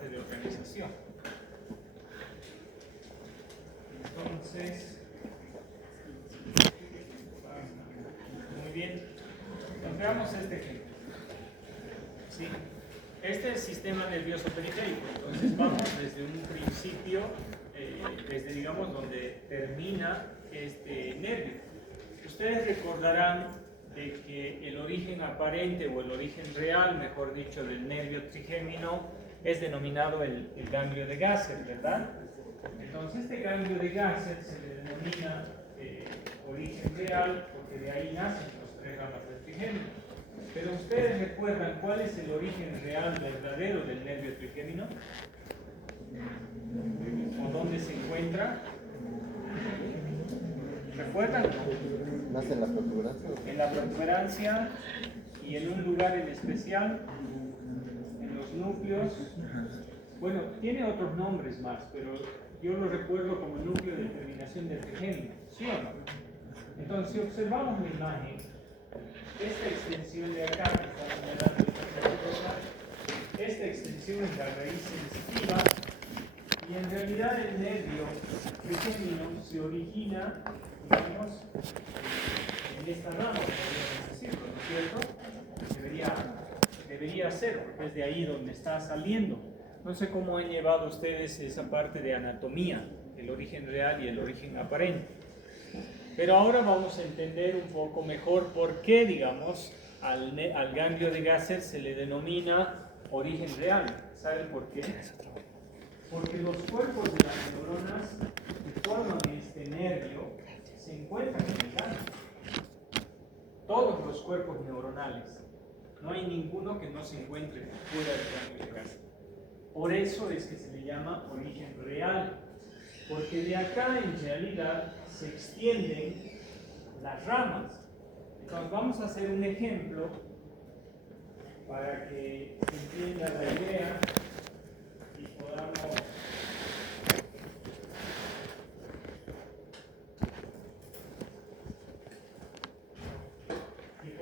parte de organización. Entonces, muy bien, nos veamos este ejemplo. ¿Sí? Este es el sistema nervioso periférico. Entonces vamos desde un principio, desde digamos donde termina este nervio. Ustedes recordarán de que el origen aparente o el origen real, mejor dicho, del nervio trigémino es denominado el ganglio de Gasser, ¿verdad? Entonces este ganglio de Gasser se le denomina origen real porque de ahí nacen los tres ramas del trigémino. Pero ustedes recuerdan cuál es el origen real verdadero del nervio trigémino, o dónde se encuentra. ¿Recuerdan? ¿Nace en la protuberancia? En la protuberancia y en un lugar en especial, en los núcleos. Bueno, tiene otros nombres más, pero yo lo recuerdo como núcleo de terminación del trigémino, ¿sí o no? Entonces, si observamos la imagen, esta extensión de acá, que está señalando esta extensión es la raíz sensitiva, y en realidad el nervio trigémino se origina, digamos, en esta rama, podríamos decirlo, ¿no es cierto? Debería ser, porque es de ahí donde está saliendo. No sé cómo han llevado ustedes esa parte de anatomía, el origen real y el origen aparente. Pero ahora vamos a entender un poco mejor por qué, digamos, al ganglio de Gasser se le denomina origen real. ¿Saben por qué? Porque los cuerpos de las neuronas que forman este nervio se encuentran en el ganglio. Todos los cuerpos neuronales. No hay ninguno que no se encuentre fuera del ganglio de Gasser. Por eso es que se le llama origen real. Porque de acá en realidad se extienden las ramas. Entonces vamos a hacer un ejemplo para que se entienda la idea y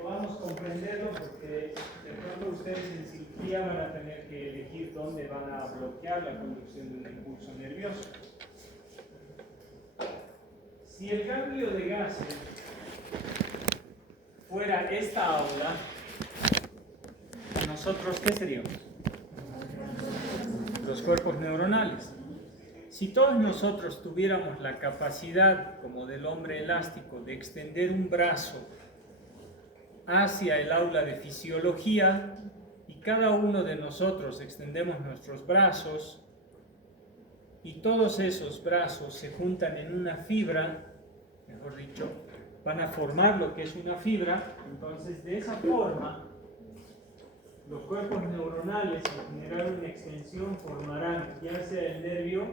podamos comprenderlo, porque de pronto ustedes en cirugía van a tener que elegir dónde van a bloquear la conducción de un impulso nervioso. Si el ganglio de Gasser fuera esta aula, ¿nosotros qué seríamos? Los cuerpos neuronales. Si todos nosotros tuviéramos la capacidad, como del hombre elástico, de extender un brazo hacia el aula de fisiología, y cada uno de nosotros extendemos nuestros brazos, y todos esos brazos se juntan en una fibra, mejor dicho, van a formar lo que es una fibra. Entonces, de esa forma, los cuerpos neuronales, al generar una extensión, formarán ya sea el nervio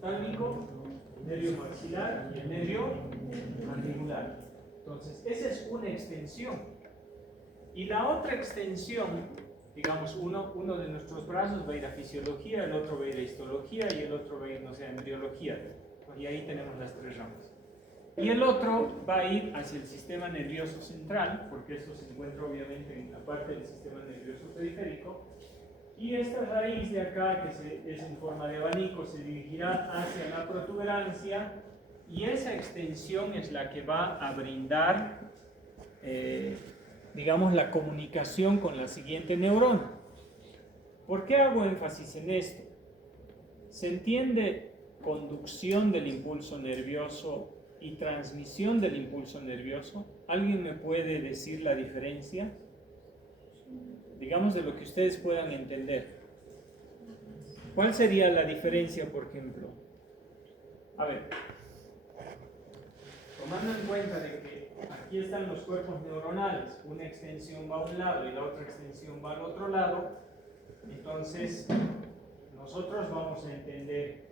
tálmico, el nervio maxilar y el nervio mandibular. Entonces, esa es una extensión. Y la otra extensión, digamos, uno de nuestros brazos va a ir a fisiología, el otro va a ir a histología y el otro va a ir, no sé, a embriología. Y ahí tenemos las tres ramas. Y el otro va a ir hacia el sistema nervioso central, porque eso se encuentra obviamente en la parte del sistema nervioso periférico. Y esta raíz de acá, que es en forma de abanico, se dirigirá hacia la protuberancia, y esa extensión es la que va a brindar, digamos, la comunicación con la siguiente neurona. ¿Por qué hago énfasis en esto? Se entiende conducción del impulso nervioso y transmisión del impulso nervioso. ¿Alguien me puede decir la diferencia? Digamos, de lo que ustedes puedan entender. ¿Cuál sería la diferencia, por ejemplo? A ver, tomando en cuenta de que aquí están los cuerpos neuronales, una extensión va a un lado y la otra extensión va al otro lado, entonces nosotros vamos a entender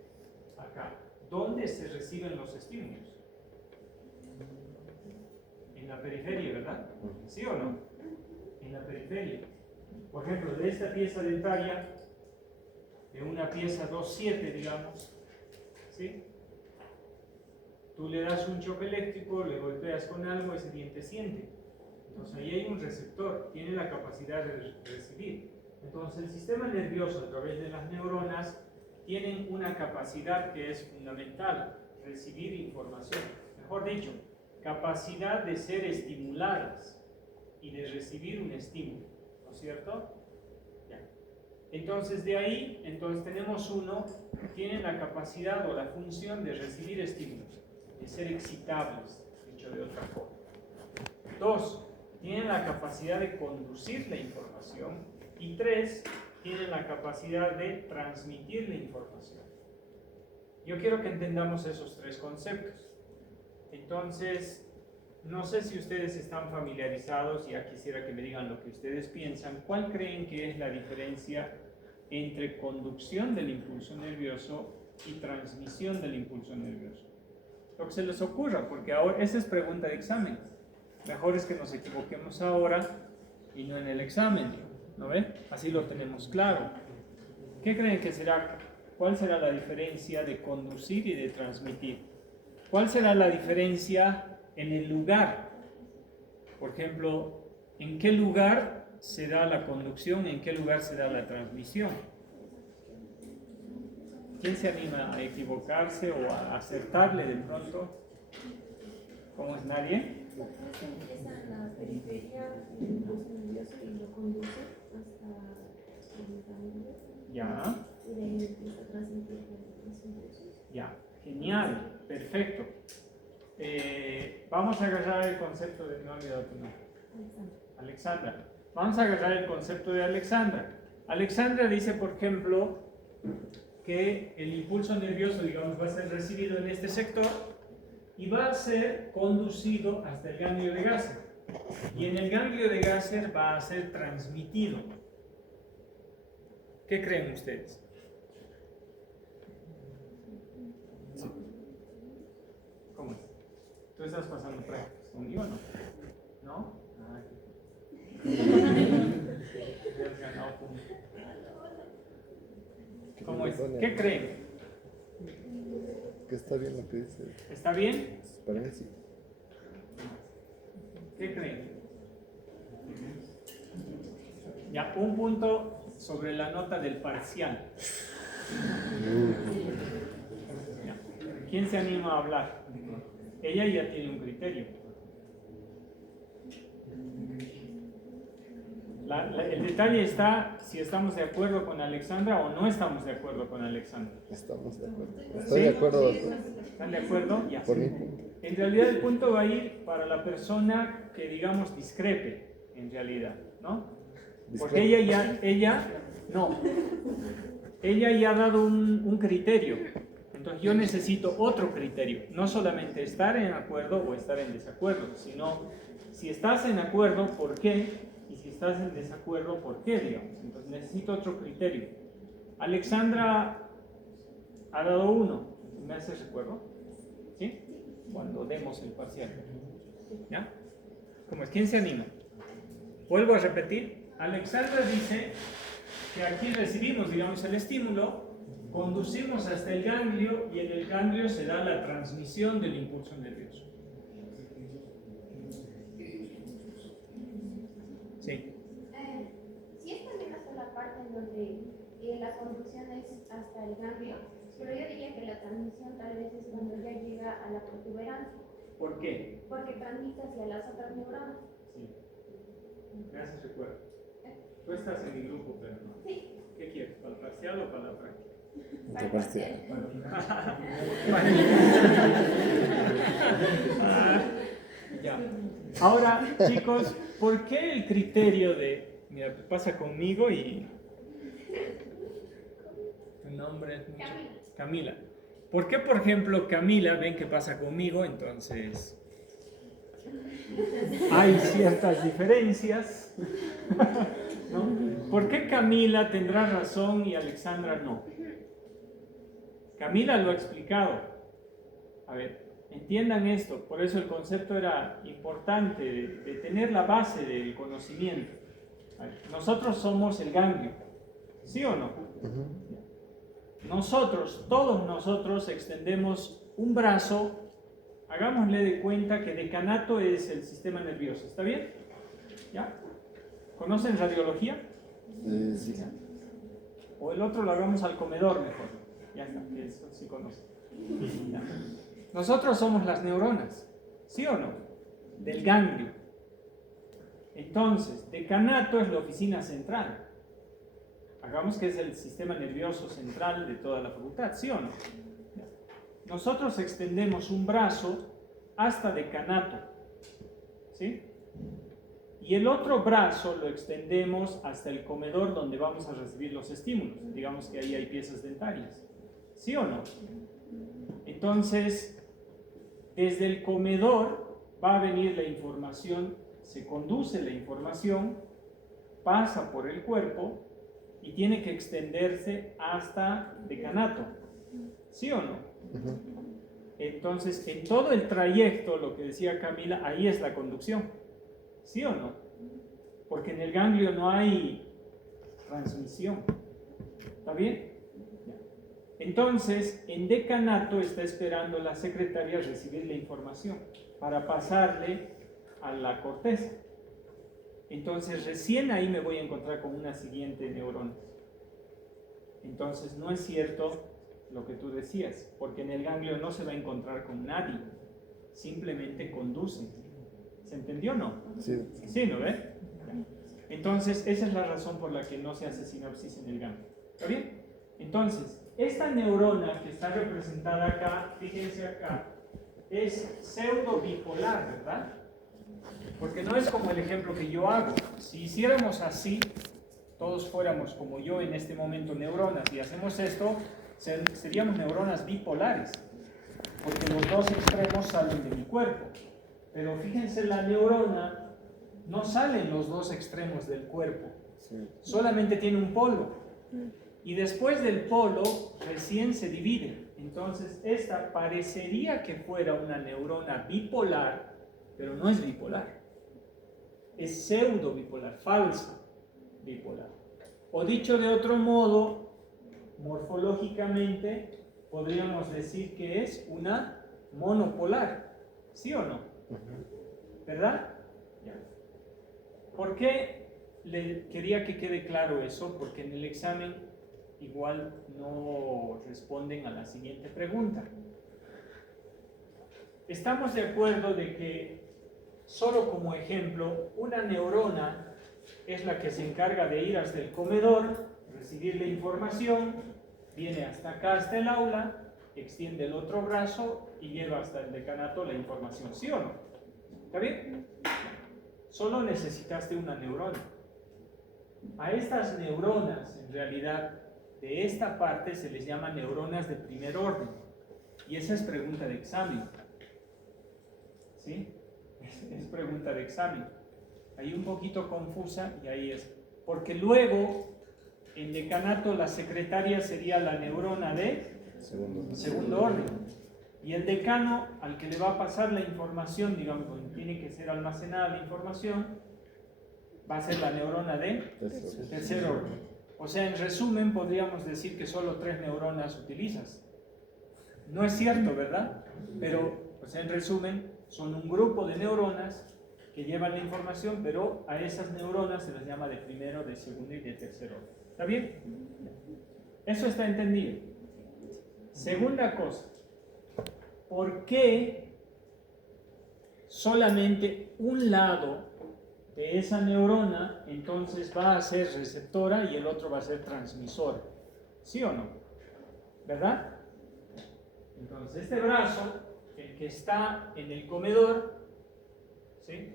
acá, ¿dónde se reciben los estímulos? En la periferia, ¿verdad? ¿Sí o no? En la periferia. Por ejemplo, de esta pieza dentaria, de una pieza 2,7, digamos, ¿sí? Tú le das un choque eléctrico, le golpeas con algo, ese diente siente. Entonces ahí hay un receptor, tiene la capacidad de recibir. Entonces el sistema nervioso a través de las neuronas tienen una capacidad que es fundamental, recibir información. Mejor dicho, capacidad de ser estimuladas y de recibir un estímulo, ¿no es cierto? Ya. Entonces de ahí, tenemos uno, tienen la capacidad o la función de recibir estímulos, de ser excitables, dicho de otra forma. Dos, tienen la capacidad de conducir la información. Y tres, tienen la capacidad de transmitir la información. Yo quiero que entendamos esos tres conceptos. Entonces, no sé si ustedes están familiarizados, ya quisiera que me digan lo que ustedes piensan. ¿Cuál creen que es la diferencia entre conducción del impulso nervioso y transmisión del impulso nervioso? Lo que se les ocurra, porque ahora esa es pregunta de examen. Mejor es que nos equivoquemos ahora y no en el examen, ¿no ve? Así lo tenemos claro. ¿Qué creen que será? ¿Cuál será la diferencia de conducir y de transmitir? ¿Cuál será la diferencia en el lugar? Por ejemplo, ¿en qué lugar se da la conducción? ¿En qué lugar se da la transmisión? ¿Quién se anima a equivocarse o a acertarle de pronto? ¿Cómo es? ¿Nadie? Se empieza en la periferia del impulso nervioso y lo conduce hasta el ganglio. Ya. Y de ahí empieza a transmitir los impulsos. Ya. Genial. Perfecto. Vamos a agarrar el concepto de... No he olvidado tu nombre. Alexandra. Vamos a agarrar el concepto de Alexandra. Alexandra dice, por ejemplo, que el impulso nervioso, digamos, va a ser recibido en este sector y va a ser conducido hasta el ganglio de Gasser. Y en el ganglio de Gasser va a ser transmitido. ¿Qué creen ustedes? Sí. ¿Cómo es? ¿Tú estás pasando prácticas conmigo o no? ¿No? Ah, has ganado punto. ¿Cómo es? ¿Qué creen? Que está bien lo que dice. ¿Está bien? Para mí sí. ¿Qué creen? Ya, un punto sobre la nota del parcial. Ya. ¿Quién se anima a hablar? Ella ya tiene un criterio. El detalle está si estamos de acuerdo con Alexandra o no estamos de acuerdo con Alexandra. Estamos de acuerdo. ¿Sí? Estoy de acuerdo. ¿Están de acuerdo? Ya. Por mi punto. En realidad el punto va a ir para la persona que, digamos, discrepe, en realidad, ¿no? Porque ella ya ha dado un criterio. Entonces yo necesito otro criterio. No solamente estar en acuerdo o estar en desacuerdo, sino si estás en acuerdo, ¿por qué? Y si estás en desacuerdo, ¿por qué? Digamos. Entonces necesito otro criterio. Alexandra ha dado uno. ¿Me haces recuerdo? ¿Sí? Cuando demos el parcial. ¿Ya? ¿Cómo es? ¿Quién se anima? Vuelvo a repetir. Alexandra dice que aquí recibimos, digamos, el estímulo, conducimos hasta el ganglio y en el ganglio se da la transmisión del impulso nervioso. Sí. Si es también hasta la parte en donde la conducción es hasta el ganglio, pero yo diría que la transmisión tal vez es cuando ya llega a la protuberancia. ¿Por qué? Porque transmite hacia las otras neuronas. Sí. Me haces recuerdo. Tú estás en mi grupo, pero no. Sí. ¿Qué quieres? ¿Para el parcial o para la práctica? Otra parcial. Ya. Ahora, chicos, ¿por qué el criterio de... Mira, pasa conmigo y... Tu nombre es mucho... Camila. ¿Por qué, por ejemplo, Camila, ven que pasa conmigo, entonces... Hay ciertas diferencias, ¿no? ¿Por qué Camila tendrá razón y Alexandra no? Camila lo ha explicado. A ver, entiendan esto, por eso el concepto era importante de tener la base del conocimiento. A ver, nosotros somos el ganglio, ¿sí o no? Nosotros, todos nosotros extendemos un brazo. Hagámosle de cuenta que decanato es el sistema nervioso, ¿está bien? ¿Ya? ¿Conocen radiología? Sí. O el otro lo hagamos al comedor mejor. Ya está, que eso sí conoce. Ya. Nosotros somos las neuronas, ¿sí o no? Del ganglio. Entonces, decanato es la oficina central. Hagamos que es el sistema nervioso central de toda la facultad, ¿sí o no? Nosotros extendemos un brazo hasta decanato, ¿sí? Y el otro brazo lo extendemos hasta el comedor donde vamos a recibir los estímulos. Digamos que ahí hay piezas dentarias, ¿sí o no? Entonces, desde el comedor va a venir la información, se conduce la información, pasa por el cuerpo y tiene que extenderse hasta decanato, ¿sí o no? Entonces, en todo el trayecto, lo que decía Camila, ahí es la conducción, ¿sí o no? Porque en el ganglio no hay transmisión, ¿está bien? Entonces, en decanato está esperando la secretaria recibir la información para pasarle a la corteza. Entonces, recién ahí me voy a encontrar con una siguiente neurona. Entonces, no es cierto lo que tú decías, porque en el ganglio no se va a encontrar con nadie, simplemente conduce. ¿Se entendió o no? Sí. Sí, ¿no ve? Entonces, esa es la razón por la que no se hace sinapsis en el ganglio. ¿Está bien? Entonces, esta neurona que está representada acá, fíjense acá, es pseudo bipolar, ¿verdad? Porque no es como el ejemplo que yo hago. Si hiciéramos así, todos fuéramos como yo en este momento neuronas y hacemos esto, seríamos neuronas bipolares, porque los dos extremos salen de mi cuerpo. Pero fíjense, la neurona no salen los dos extremos del cuerpo, solamente tiene un polo. Y después del polo recién se divide. Entonces esta parecería que fuera una neurona bipolar, pero no es bipolar. Es pseudo bipolar, falsa bipolar. O dicho de otro modo, morfológicamente podríamos decir que es una monopolar. ¿Sí o no? ¿Verdad? Ya. ¿Por qué le quería que quede claro eso? Porque en el examen igual no responden a la siguiente pregunta. Estamos de acuerdo de que, solo como ejemplo, una neurona es la que se encarga de ir hasta el comedor, recibir la información, viene hasta acá, hasta el aula, extiende el otro brazo y lleva hasta el decanato la información, ¿sí o no? ¿Está bien? Solo necesitaste una neurona. A estas neuronas, en realidad, de esta parte se les llama neuronas de primer orden. Y esa es pregunta de examen. ¿Sí? Es pregunta de examen. Ahí un poquito confusa y ahí es. Porque luego, en decanato, la secretaria sería la neurona de segundo orden. Y el decano, al que le va a pasar la información, digamos, donde tiene que ser almacenada la información, va a ser la neurona de tercer orden. O sea, en resumen, podríamos decir que solo 3 neuronas utilizas. No es cierto, ¿verdad? Pero, o sea, en resumen, son un grupo de neuronas que llevan la información, pero a esas neuronas se las llama de primero, de segundo y de tercer orden. ¿Está bien? Eso está entendido. Segunda cosa, ¿por qué solamente un lado de esa neurona entonces va a ser receptora y el otro va a ser transmisora? ¿Sí o no? ¿Verdad? Entonces este brazo, el que está en el comedor, ¿sí?,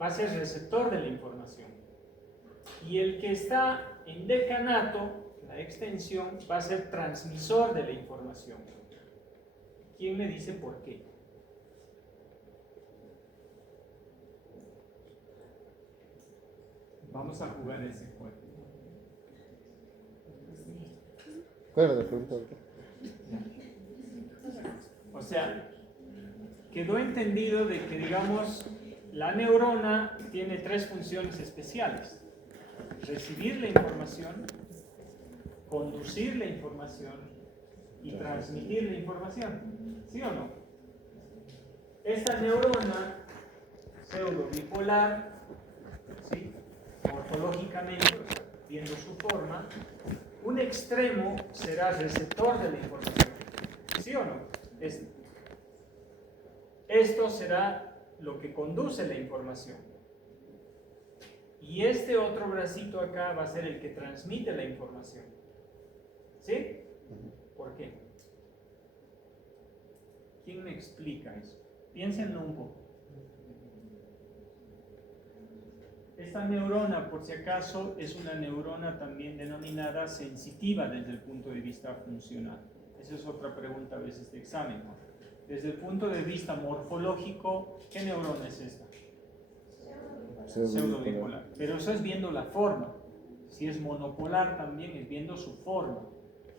va a ser receptor de la información. Y el que está en decanato, la extensión, va a ser transmisor de la información. ¿Quién me dice por qué? Vamos a jugar ese juego. ¿Cuál era la pregunta? O sea, quedó entendido de que, digamos, la neurona tiene 3 funciones especiales: recibir la información, conducir la información y transmitir la información. ¿Sí o no? Esta neurona pseudo bipolar, ¿sí?, morfológicamente transmitiendo su forma, un extremo será receptor de la información. ¿Sí o no? Esto será lo que conduce la información. Y este otro bracito acá va a ser el que transmite la información. ¿Sí? ¿Por qué? ¿Quién me explica eso? Piénsenlo un poco. Esta neurona, por si acaso, es una neurona también denominada sensitiva desde el punto de vista funcional. Esa es otra pregunta a veces de examen, ¿no? Desde el punto de vista morfológico, ¿qué neurona es esta? Pseudobipolar. Pero eso es viendo la forma. Si es monopolar también es viendo su forma.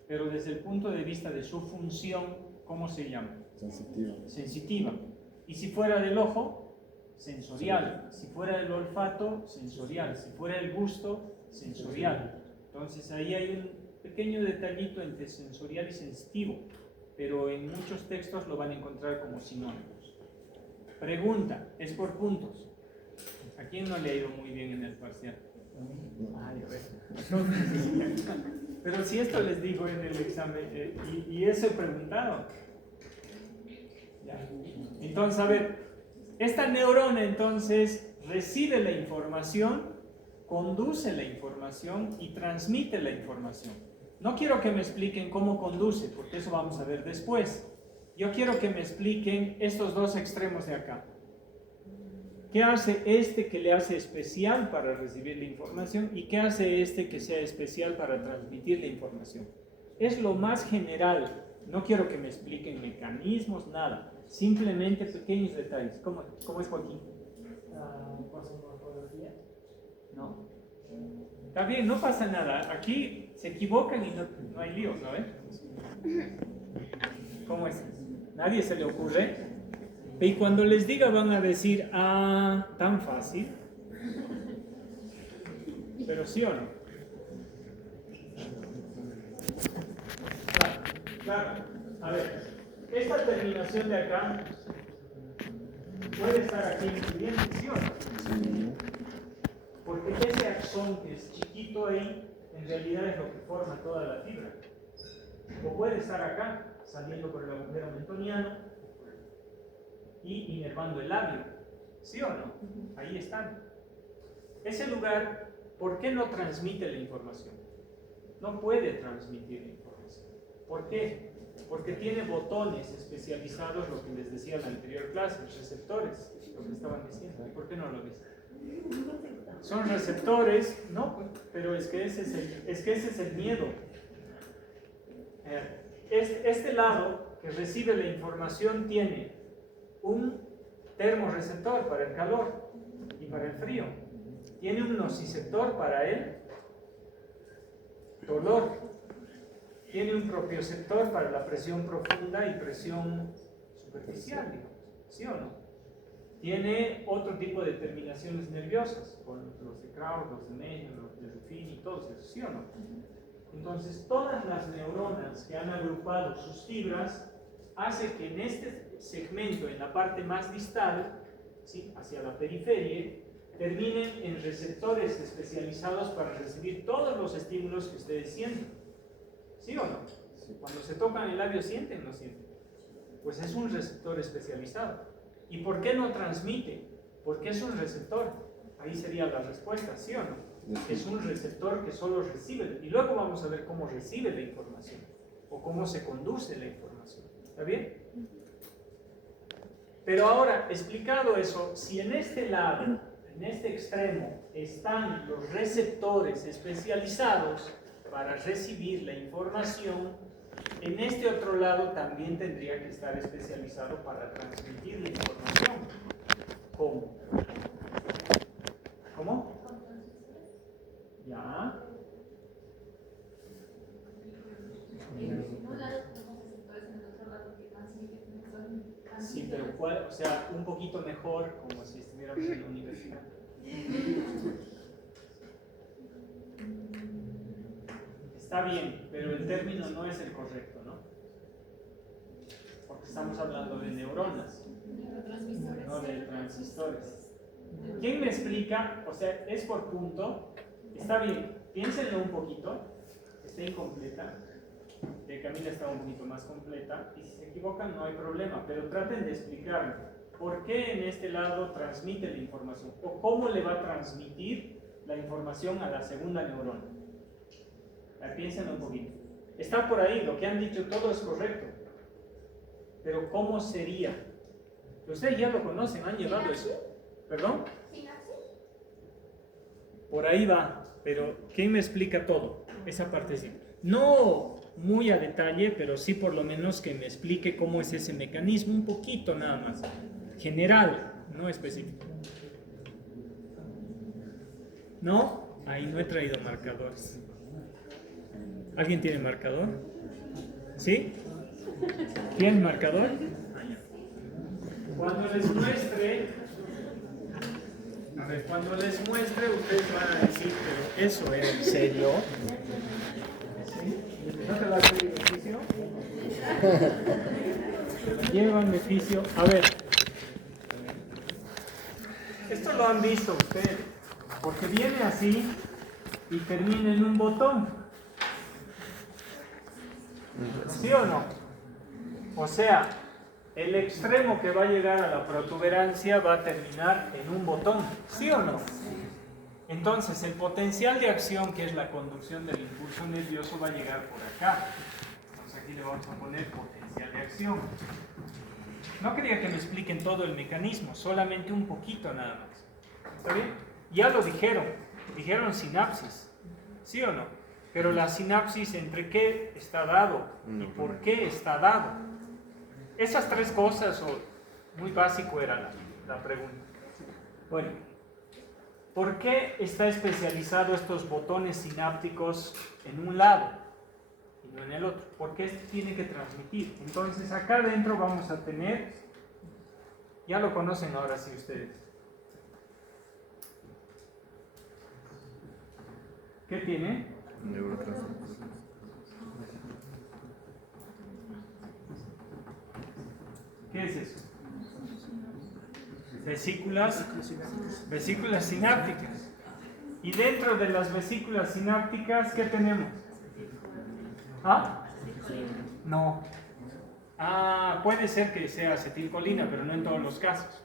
Pero desde el punto de vista de su función, ¿cómo se llama? Sensitiva. Sensitiva. Y si fuera del ojo, sensorial. Si fuera del olfato, sensorial. Si fuera del gusto, sensorial. Entonces ahí hay un pequeño detallito entre sensorial y sensitivo, pero en muchos textos lo van a encontrar como sinónimos. Pregunta, es por puntos. ¿A quién no le ha ido muy bien en el parcial? Ay, a ver. Pero si esto les digo en el examen, y eso he preguntado. Ya. Entonces, a ver, esta neurona entonces recibe la información, conduce la información y transmite la información. No quiero que me expliquen cómo conduce, porque eso vamos a ver después. Yo quiero que me expliquen estos dos extremos de acá. ¿Qué hace este que le hace especial para recibir la información y qué hace este que sea especial para transmitir la información? Es lo más general. No quiero que me expliquen mecanismos, nada. Simplemente pequeños detalles. ¿Cómo es, Joaquín? ¿Por su morfología? No. Está bien, no pasa nada. Aquí se equivocan y no hay lío, ¿no? ¿Cómo es? ¿Nadie se le ocurre? Y cuando les diga van a decir, ah, tan fácil. Pero sí o no. Claro. A ver, esta terminación de acá puede estar aquí incluyendo, ¿sí o no? Sí. Porque ese axón que es chiquito ahí, en realidad es lo que forma toda la fibra. O puede estar acá, saliendo por el agujero mentoniano y inervando el labio. ¿Sí o no? Ahí están. Ese lugar, ¿por qué no transmite la información? No puede transmitir la información. ¿Por qué? Porque tiene botones especializados, lo que les decía en la anterior clase, los receptores, lo que estaban diciendo. ¿Y por qué no lo ves? Son receptores, no, pero es que ese es el miedo. Este lado que recibe la información tiene un termorreceptor para el calor y para el frío. Tiene un nociceptor para el dolor. Tiene un propioceptor para la presión profunda y presión superficial, digamos. ¿Sí o no? Tiene otro tipo de terminaciones nerviosas, con los de Kraus, los de Meyer, los de Ruffini y todos esos, ¿sí o no? Entonces, todas las neuronas que han agrupado sus fibras hace que en este segmento, en la parte más distal, ¿sí?, hacia la periferia, terminen en receptores especializados para recibir todos los estímulos que ustedes sienten. ¿Sí o no? Cuando se tocan el labio, ¿sienten o no sienten? Pues es un receptor especializado. ¿Y por qué no transmite? Porque es un receptor. Ahí sería la respuesta, ¿sí o no? Es un receptor que solo recibe. Y luego vamos a ver cómo recibe la información o cómo se conduce la información. ¿Está bien? Pero ahora, explicado eso, si en este lado, en este extremo, están los receptores especializados para recibir la información, en este otro lado también tendría que estar especializado para transmitir la información. ¿Cómo? ¿Cómo? ¿Ya? Sí, pero ¿cuál? O sea, un poquito mejor, como si estuviéramos en la universidad. Está bien, pero el término no es el correcto, ¿no? Porque estamos hablando de neuronas, no de transistores. ¿Quién me explica? O sea, es por punto. Está bien, piénsenlo un poquito, está incompleta, de Camila está un poquito más completa, y si se equivocan no hay problema, pero traten de explicarme por qué en este lado transmite la información, o cómo le va a transmitir la información a la segunda neurona. Piénsenlo un poquito. Está por ahí, lo que han dicho todo es correcto, pero ¿cómo sería? Ustedes ya lo conocen, han llevado eso. ¿Perdón? Por ahí va, pero ¿quién me explica todo? Esa parte sí. No muy a detalle, pero sí por lo menos que me explique cómo es ese mecanismo, un poquito nada más. General, no específico. ¿No? Ahí no he traído marcadores. ¿Alguien tiene marcador? ¿Sí? ¿Tiene marcador? Cuando les muestre, ustedes van a decir, pero ¿eso era en serio? ¿Sí? ¿No te va a hacer beneficio? Lleva beneficio. A ver, esto lo han visto ustedes, porque viene así y termina en un botón. ¿Sí o no? O sea, el extremo que va a llegar a la protuberancia va a terminar en un botón, ¿sí o no? Entonces, el potencial de acción, que es la conducción del impulso nervioso, va a llegar por acá. Entonces, aquí le vamos a poner potencial de acción. No quería que me expliquen todo el mecanismo, solamente un poquito nada más. ¿Está bien? Ya lo dijeron sinapsis, ¿sí o no? Pero la sinapsis, ¿entre qué está dado? ¿Y por qué está dado? Esas tres cosas, muy básico era la pregunta. Bueno, ¿por qué está especializado estos botones sinápticos en un lado y no en el otro? Porque este tiene que transmitir. Entonces acá adentro vamos a tener, ya lo conocen ahora sí ustedes. ¿Qué tiene? Neurotransmisores. ¿Qué es eso? Vesículas sinápticas. Y dentro de las vesículas sinápticas, ¿qué tenemos? ¿Ah? No. Puede ser que sea acetilcolina, pero no en todos los casos.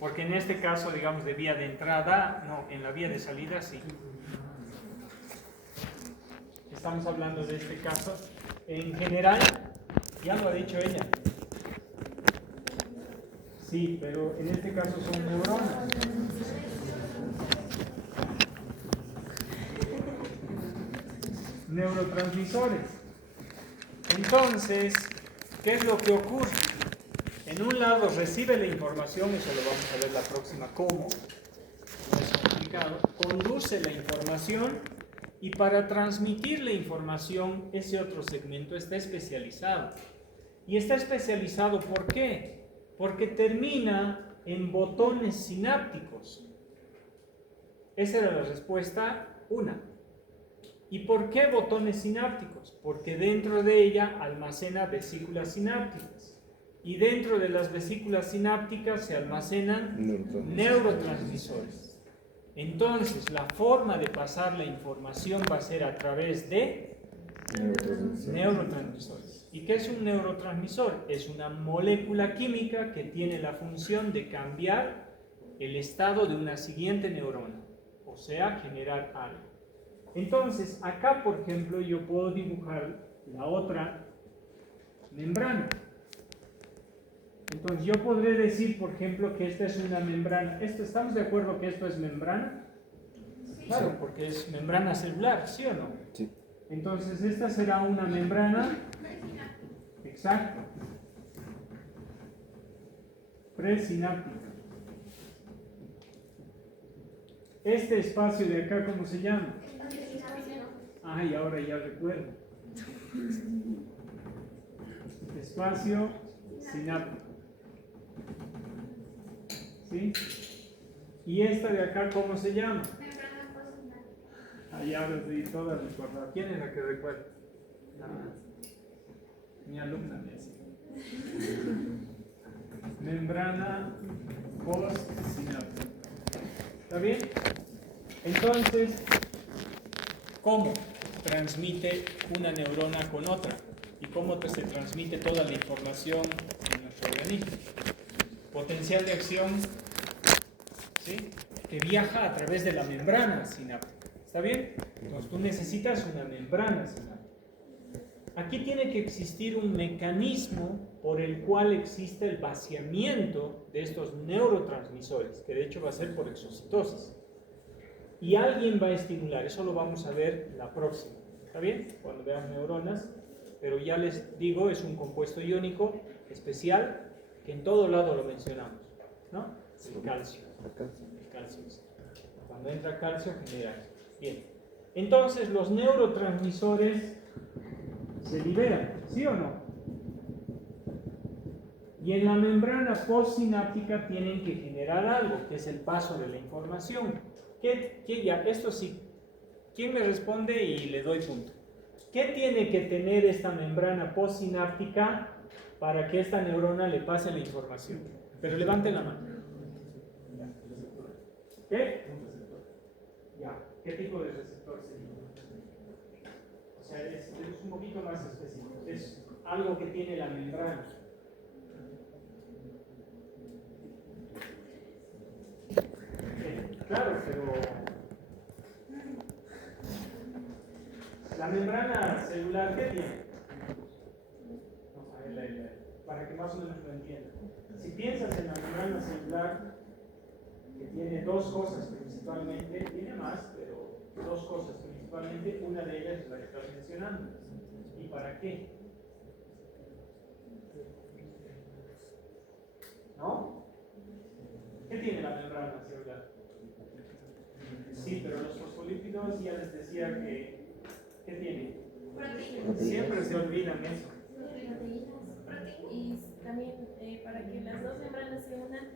Porque en este caso, digamos, de vía de entrada, no, en la vía de salida sí. Estamos hablando de este caso. En general, ya lo ha dicho ella. Sí, pero en este caso son neuronas. Neurotransmisores. Entonces, ¿qué es lo que ocurre? En un lado recibe la información, eso lo vamos a ver la próxima cómo, no es complicado, conduce la información y para transmitir la información ese otro segmento está especializado. Y está especializado ¿por qué? Porque termina en botones sinápticos. Esa era la respuesta 1. ¿Y por qué botones sinápticos? Porque dentro de ella almacena vesículas sinápticas. Y dentro de las vesículas sinápticas se almacenan neurotransmisores. Entonces, la forma de pasar la información va a ser a través de neurotransmisores. ¿Y qué es un neurotransmisor? Es una molécula química que tiene la función de cambiar el estado de una siguiente neurona, o sea, generar algo. Entonces, acá, por ejemplo, yo puedo dibujar la otra membrana. Entonces, yo podré decir, por ejemplo, que esta es una membrana. ¿Estamos de acuerdo que esto es membrana? Sí. Claro, porque es membrana celular, ¿sí o no? Sí. Entonces, esta será una membrana. Exacto. Presináptica. Este espacio de acá, ¿cómo se llama? Y ahora ya recuerdo. Espacio sináptico. ¿Sí? ¿Y esta de acá, cómo se llama? Ya lo di todas recordadas. ¿Quién es la que recuerda? Mi alumna me decía. Membrana postsináptica. ¿Está bien? Entonces, cómo transmite una neurona con otra y cómo se transmite toda la información en nuestro organismo. Potencial de acción, ¿sí?, que viaja a través de la membrana sináptica. ¿Está bien? Entonces tú necesitas una membrana sináptica. Aquí tiene que existir un mecanismo por el cual existe el vaciamiento de estos neurotransmisores, que de hecho va a ser por exocitosis. Y alguien va a estimular, eso lo vamos a ver la próxima, ¿está bien? Cuando veamos neuronas, pero ya les digo, es un compuesto iónico especial que en todo lado lo mencionamos, ¿no? El calcio. El calcio. Cuando entra calcio genera eso. Bien. Entonces los neurotransmisores se liberan, ¿sí o no? Y en la membrana postsináptica tienen que generar algo, que es el paso de la información. Ya, esto sí, ¿quién me responde y le doy punto? ¿Qué tiene que tener esta membrana postsináptica para que esta neurona le pase la información? Pero levanten la mano. ¿Qué? Ya, ¿qué tipo de receptor sería? O sea, es un poquito más específico. Es algo que tiene la membrana. Claro, pero la membrana celular, ¿qué tiene? Vamos a ver, para que más o menos lo entiendan. Si piensas en la membrana celular, que tiene dos cosas principalmente, tiene más, pero dos cosas principalmente, una de ellas es la que estás mencionando. ¿Y para qué? ¿No? ¿Qué tiene la membrana celular? Sí, pero los fosfolípidos ya les decía que ¿qué tiene? Proteínas. Siempre se olvidan eso. Y también para que las dos membranas se unan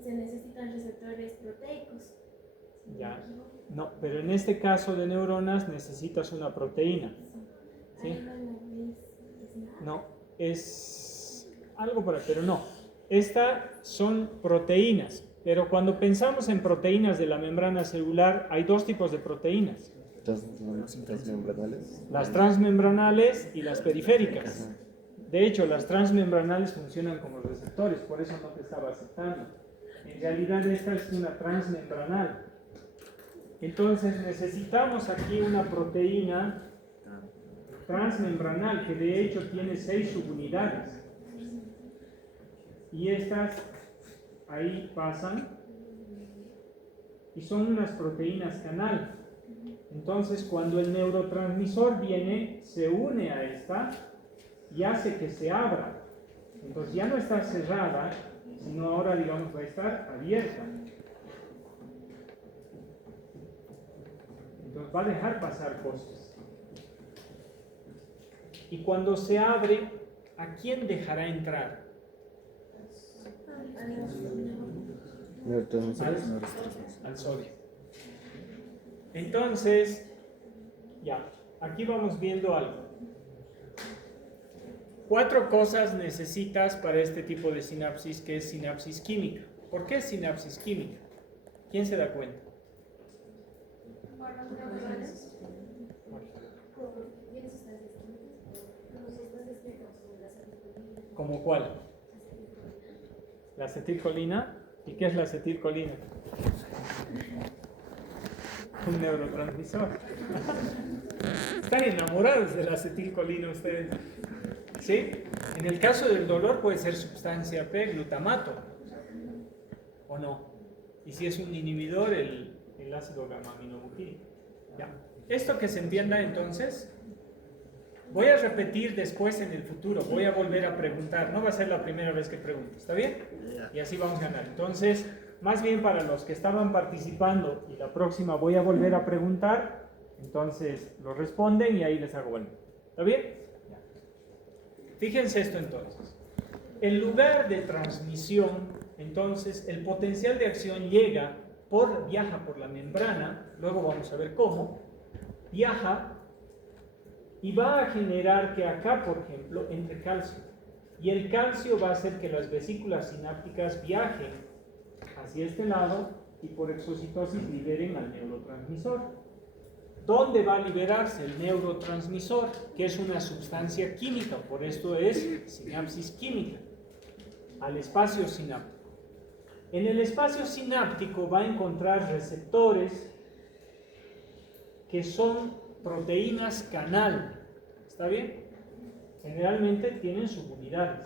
se necesitan receptores proteicos. Ya. No, pero en este caso de neuronas necesitas una proteína. ¿Sí? No, es algo por ahí, pero no. Estas son proteínas. Pero cuando pensamos en proteínas de la membrana celular, hay dos tipos de proteínas. Transmembranales. Las transmembranales y las periféricas. De hecho, las transmembranales funcionan como receptores, por eso no te estaba aceptando. En realidad esta es una transmembranal. Entonces necesitamos aquí una proteína transmembranal que de hecho tiene 6 subunidades. Y estas ahí pasan y son unas proteínas canal. Entonces cuando el neurotransmisor viene, se une a esta y hace que se abra. Entonces ya no está cerrada, sino ahora digamos va a estar abierta. Entonces va a dejar pasar cosas. Y cuando se abre, ¿a quién dejará entrar? Al sodio. Entonces, ya, aquí vamos viendo algo. 4 cosas necesitas para este tipo de sinapsis, que es sinapsis química. ¿Por qué es sinapsis química? ¿Quién se da cuenta? ¿Cómo cuál? La acetilcolina. ¿Y qué es la acetilcolina? Un neurotransmisor. Están enamorados de la acetilcolina ustedes. ¿Sí? En el caso del dolor puede ser sustancia P, glutamato. ¿O no? Y si es un inhibidor, el ácido gamma-aminobutírico. Ya. Esto que se entienda entonces, voy a repetir después en el futuro, voy a volver a preguntar, no va a ser la primera vez que pregunto, ¿está bien? Y así vamos a ganar. Entonces, más bien para los que estaban participando y la próxima voy a volver a preguntar, entonces lo responden y ahí les hago bueno. ¿Está bien? Ya. Fíjense esto entonces. En lugar de transmisión, entonces el potencial de acción viaja por la membrana, luego vamos a ver cómo, viaja y va a generar que acá, por ejemplo, entre calcio. Y el calcio va a hacer que las vesículas sinápticas viajen hacia este lado y por exocitosis liberen al neurotransmisor. ¿dónde va a liberarse el neurotransmisor? Que es una sustancia química, por esto es sinapsis química, al espacio sináptico. En el espacio sináptico va a encontrar receptores que son proteínas canal, ¿está bien? Generalmente tienen subunidades.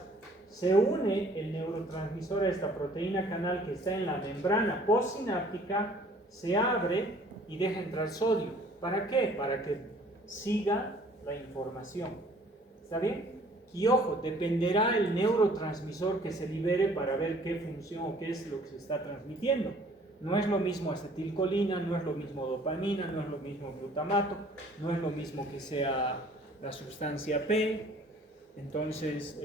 Se une el neurotransmisor a esta proteína canal que está en la membrana postsináptica, se abre y deja entrar sodio. ¿Para qué? Para que siga la información. ¿Está bien? Y ojo, dependerá el neurotransmisor que se libere para ver qué función o qué es lo que se está transmitiendo. No es lo mismo acetilcolina, no es lo mismo dopamina, no es lo mismo glutamato, no es lo mismo que sea la sustancia P, entonces,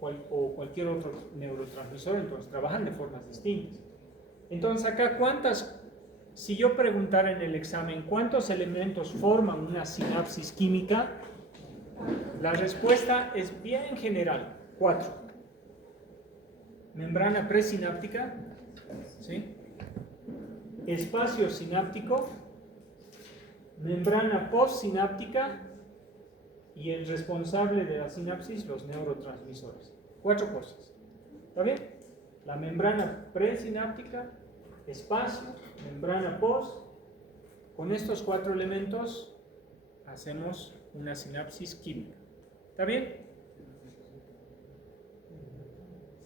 o cualquier otro neurotransmisor, entonces trabajan de formas distintas. Entonces acá, si yo preguntara en el examen, ¿cuántos elementos forman una sinapsis química? La respuesta es bien general, 4. Membrana presináptica, ¿sí? Espacio sináptico, membrana postsináptica y el responsable de la sinapsis, los neurotransmisores. 4 cosas. ¿Está bien? La membrana presináptica, espacio, membrana post. Con estos 4 elementos hacemos una sinapsis química. ¿Está bien?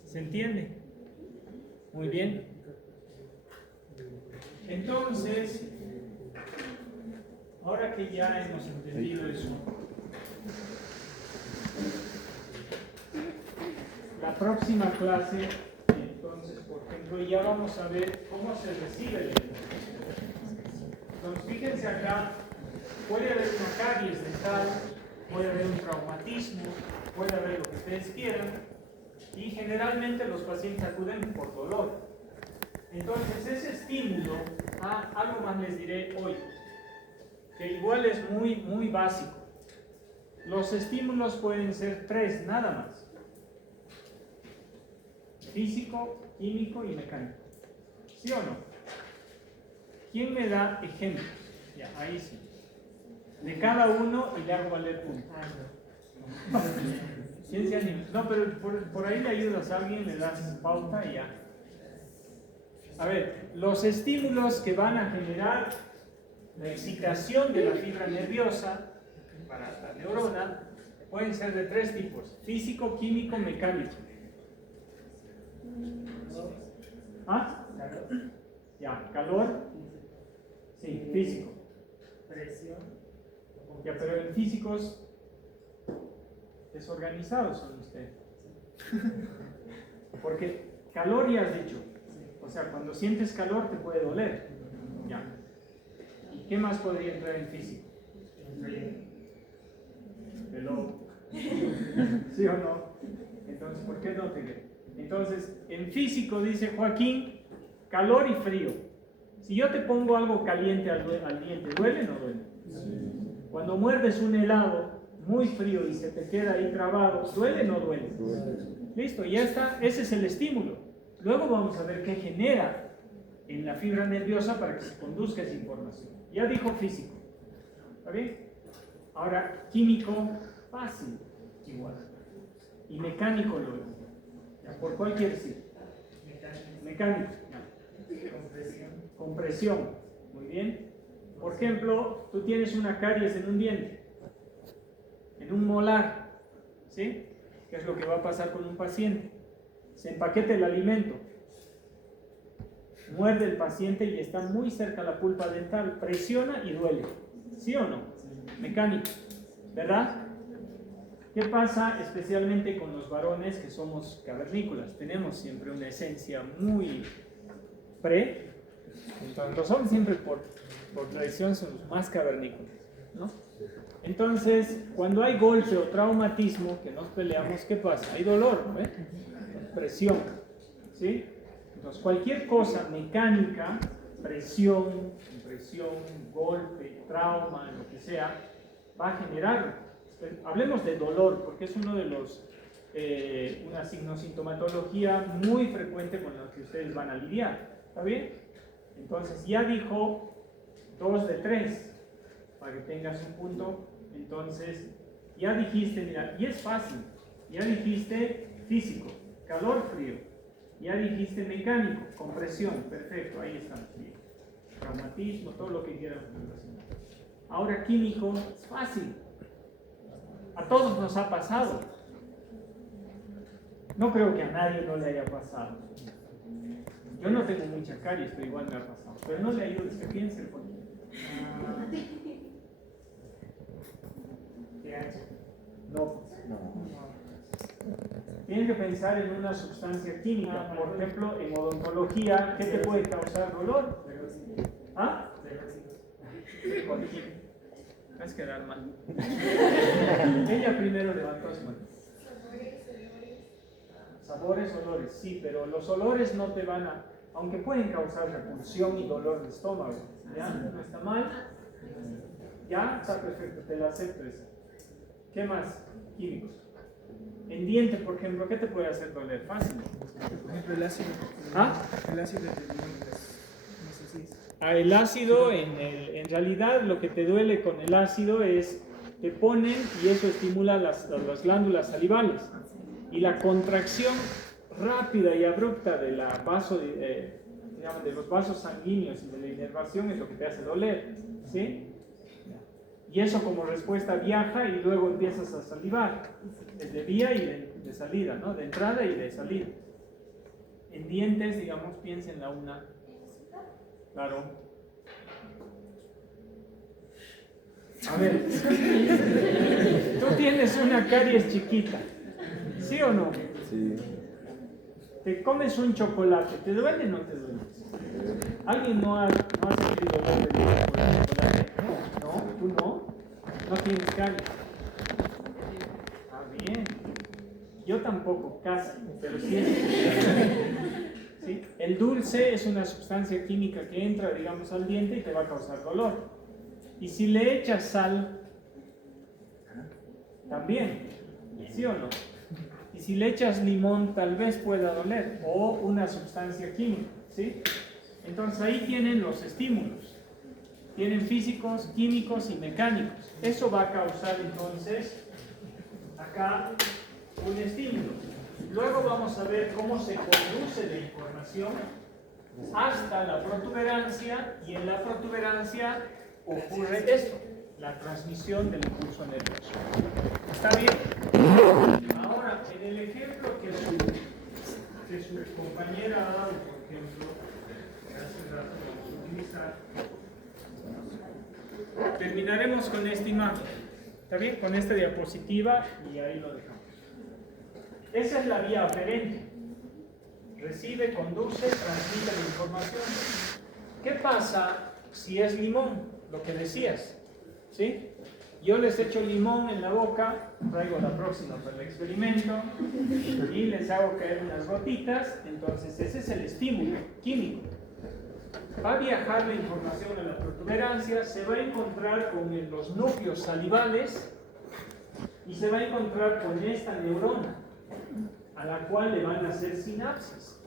¿Se entiende? Muy bien. Entonces, ahora que ya hemos entendido eso, la próxima clase, entonces, por ejemplo, ya vamos a ver cómo se recibe el información. Entonces, fíjense acá, puede haber una caries dental, puede haber un traumatismo, puede haber lo que ustedes quieran, y generalmente los pacientes acuden por dolor. Entonces, ese estímulo, algo más les diré hoy, que igual es muy básico. Los estímulos pueden ser 3, nada más. Físico, químico y mecánico. ¿Sí o no? ¿Quién me da ejemplos? Ya, ahí sí. De cada uno y le hago valer puntos. ¿Quién se anima? No, pero por ahí le ayudas a alguien, le das pauta y ya. A ver, los estímulos que van a generar la excitación de la fibra nerviosa para la neurona pueden ser de 3 tipos: físico, químico, mecánico. ¿Ah? Ya, calor. Sí, físico. Presión. Ya, pero en físicos desorganizados son ustedes. Porque calor ya has dicho. O sea, cuando sientes calor te puede doler. Ya. ¿Y qué más podría entrar en físico? Hello. ¿Sí o no? Entonces, ¿por qué no te ve? Entonces, en físico dice Joaquín, calor y frío. Si yo te pongo algo caliente al diente, ¿duele o no duele? Cuando muerdes un helado muy frío y se te queda ahí trabado, ¿duele o no duele? Listo, ya está, ese es el estímulo. Luego vamos a ver qué genera en la fibra nerviosa para que se conduzca esa información. Ya dijo físico, ¿está bien? Ahora, químico, fácil, igual. Y mecánico luego. Ya, ¿por cuál quieres ir? Mecánico. Compresión. Muy bien. Por ejemplo, tú tienes una caries en un diente, en un molar, ¿sí? ¿Qué es lo que va a pasar con un paciente? Se empaqueta el alimento, muerde el paciente y está muy cerca la pulpa dental, presiona y duele. ¿Sí o no? Mecánico, ¿verdad? ¿Qué pasa especialmente con los varones que somos cavernícolas? Tenemos siempre una esencia muy entonces los hombres siempre por tradición son los más cavernícolas, ¿no? Entonces, cuando hay golpe o traumatismo, que nos peleamos, ¿qué pasa? Hay dolor, ¿no? Presión, ¿sí? Entonces, cualquier cosa mecánica, presión, golpe, trauma, lo que sea, va a generar, hablemos de dolor, porque es uno de los, una signosintomatología muy frecuente con la que ustedes van a lidiar, ¿está bien? Entonces, ya dijo 2 de 3. para que tengas un punto. Entonces, ya dijiste, mira, y es fácil, ya dijiste físico, calor, frío, ya dijiste mecánico, compresión, perfecto, ahí estamos bien. Traumatismo, todo lo que quieran relacionar. Ahora químico, es fácil. A todos nos ha pasado. No creo que a nadie no le haya pasado. Yo no tengo mucha caries, pero igual me ha pasado. Pero no le ayudes, que piense el poquito. ¿Qué ha hecho? No. Tienes que pensar en una sustancia química. Por ejemplo, en odontología, ¿qué te puede causar dolor? ¿Ah? Vas a quedar mal. Ella primero levantó su mano. Sabores, olores, sí, pero los olores no te van a, aunque pueden causar repulsión y dolor de estómago, ¿ya? No está mal, ya está perfecto, te lo acepto esa. ¿Qué más? Químicos. En diente, por ejemplo, ¿qué te puede hacer doler? Fácil. Por ejemplo, el ácido. ¿Ah? El ácido de no sé si es. El ácido, en realidad, lo que te duele con el ácido es, te ponen y eso estimula las glándulas salivales. Y la contracción rápida y abrupta de la de los vasos sanguíneos y de la inervación es lo que te hace doler, ¿sí? Y eso como respuesta viaja y luego empiezas a salivar, de vía y de salida, ¿no? De entrada y de salida. En dientes, digamos, piensen la una. Claro. A ver, tú tienes una caries chiquita. ¿Sí o no? Sí. Te comes un chocolate, ¿te duele o no te duele? ¿Alguien no ha sentido dolor del chocolate? No, tú no. No tienes caries. Ah, bien. Yo tampoco, casi, pero sí es. ¿Sí? El dulce es una sustancia química que entra, digamos, al diente y te va a causar dolor. Y si le echas sal, también, ¿sí o no? Y si le echas limón, tal vez pueda doler, o una sustancia química, ¿sí? Entonces ahí tienen los estímulos. Tienen físicos, químicos y mecánicos. Eso va a causar entonces acá un estímulo. Luego vamos a ver cómo se conduce la información hasta la protuberancia, y en la protuberancia ocurre esto, la transmisión del impulso nervioso. ¿Está bien? Ahora, en el ejemplo que su compañera ha dado, por ejemplo, que hace rato vamos a utilizar, terminaremos con esta imagen. ¿Está bien? Con esta diapositiva y ahí lo dejamos. Esa es la vía aferente. Recibe, conduce, transmite la información. ¿Qué pasa si es limón? Lo que decías, ¿sí? Yo les echo limón en la boca, traigo la próxima para el experimento, y les hago caer unas gotitas, entonces ese es el estímulo químico. Va a viajar la información a la protuberancia, se va a encontrar con los núcleos salivales y se va a encontrar con esta neurona, a la cual le van a hacer sinapsis.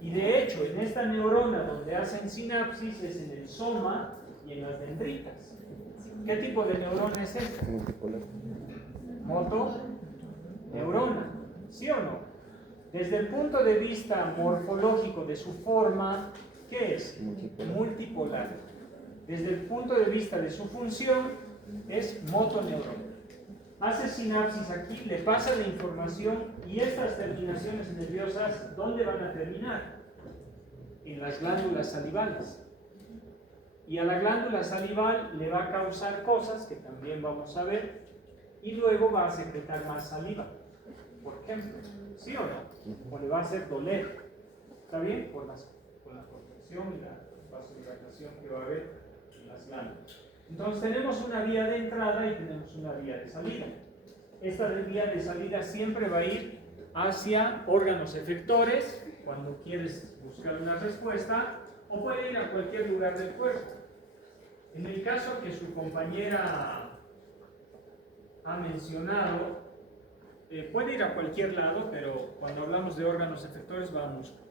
Y de hecho, en esta neurona donde hacen sinapsis es en el soma y en las dendritas. ¿Qué tipo de neurona es esta? Motoneurona, ¿sí o no? Desde el punto de vista morfológico de su forma, ¿qué es? Multipolar. Desde el punto de vista de su función, es motoneurona. Hace sinapsis aquí, le pasa la información y estas terminaciones nerviosas, ¿dónde van a terminar? En las glándulas salivales. Y a la glándula salival le va a causar cosas que también vamos a ver, y luego va a secretar más saliva, por ejemplo, ¿sí o no? O le va a hacer doler, ¿está bien? Por la contracción y la vasodilatación que va a haber en las glándulas. Entonces tenemos una vía de entrada y tenemos una vía de salida. Esta vía de salida siempre va a ir hacia órganos efectores, cuando quieres buscar una respuesta, o puede ir a cualquier lugar del cuerpo. En el caso que su compañera ha mencionado, puede ir a cualquier lado, pero cuando hablamos de órganos efectores va a músculo.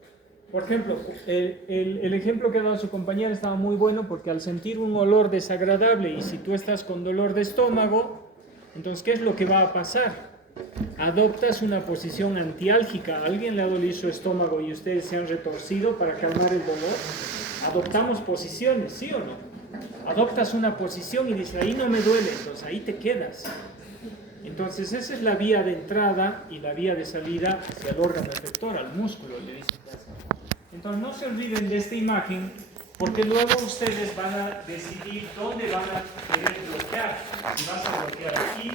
Por ejemplo, el ejemplo que ha dado su compañera estaba muy bueno porque al sentir un olor desagradable y si tú estás con dolor de estómago, entonces, ¿qué es lo que va a pasar? Adoptas una posición antiálgica. ¿A alguien le ha dolido su estómago y ustedes se han retorcido para calmar el dolor? Adoptamos posiciones, ¿sí o no? Adoptas una posición y dices, ahí no me duele, entonces ahí te quedas. Entonces esa es la vía de entrada y la vía de salida hacia el órgano efector, al músculo, le dicen. Entonces no se olviden de esta imagen porque luego ustedes van a decidir dónde van a querer bloquear. Si vas a bloquear aquí,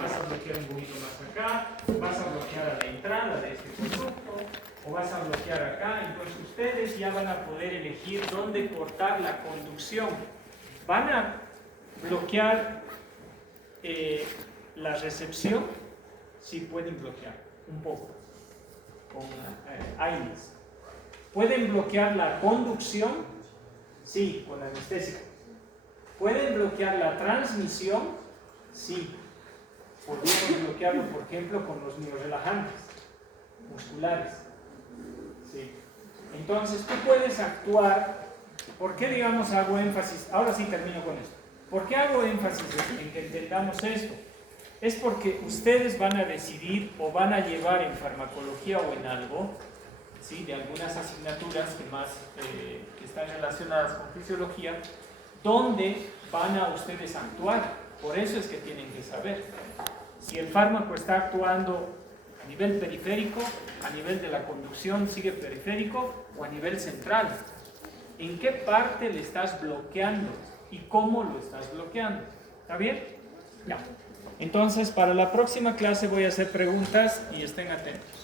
vas a bloquear un poquito más acá, vas a bloquear a la entrada de este conducto o vas a bloquear acá. Entonces ustedes ya van a poder elegir dónde cortar la conducción. Van a bloquear la recepción, sí pueden bloquear un poco con AINES. Pueden bloquear la conducción, sí, con anestésico. Pueden bloquear la transmisión, sí. Podríamos bloquearlo, por ejemplo, con los miorelajantes musculares. Sí. Entonces tú puedes actuar. ¿Por qué, digamos, hago énfasis? Ahora sí termino con esto. ¿Por qué hago énfasis en que entendamos esto? Es porque ustedes van a decidir o van a llevar en farmacología o en algo, ¿sí?, de algunas asignaturas que están relacionadas con fisiología, dónde van a ustedes actuar. Por eso es que tienen que saber si el fármaco está actuando a nivel periférico, a nivel de la conducción sigue periférico o a nivel central. ¿En qué parte le estás bloqueando y cómo lo estás bloqueando? ¿Está bien? Ya. Entonces, para la próxima clase voy a hacer preguntas y estén atentos.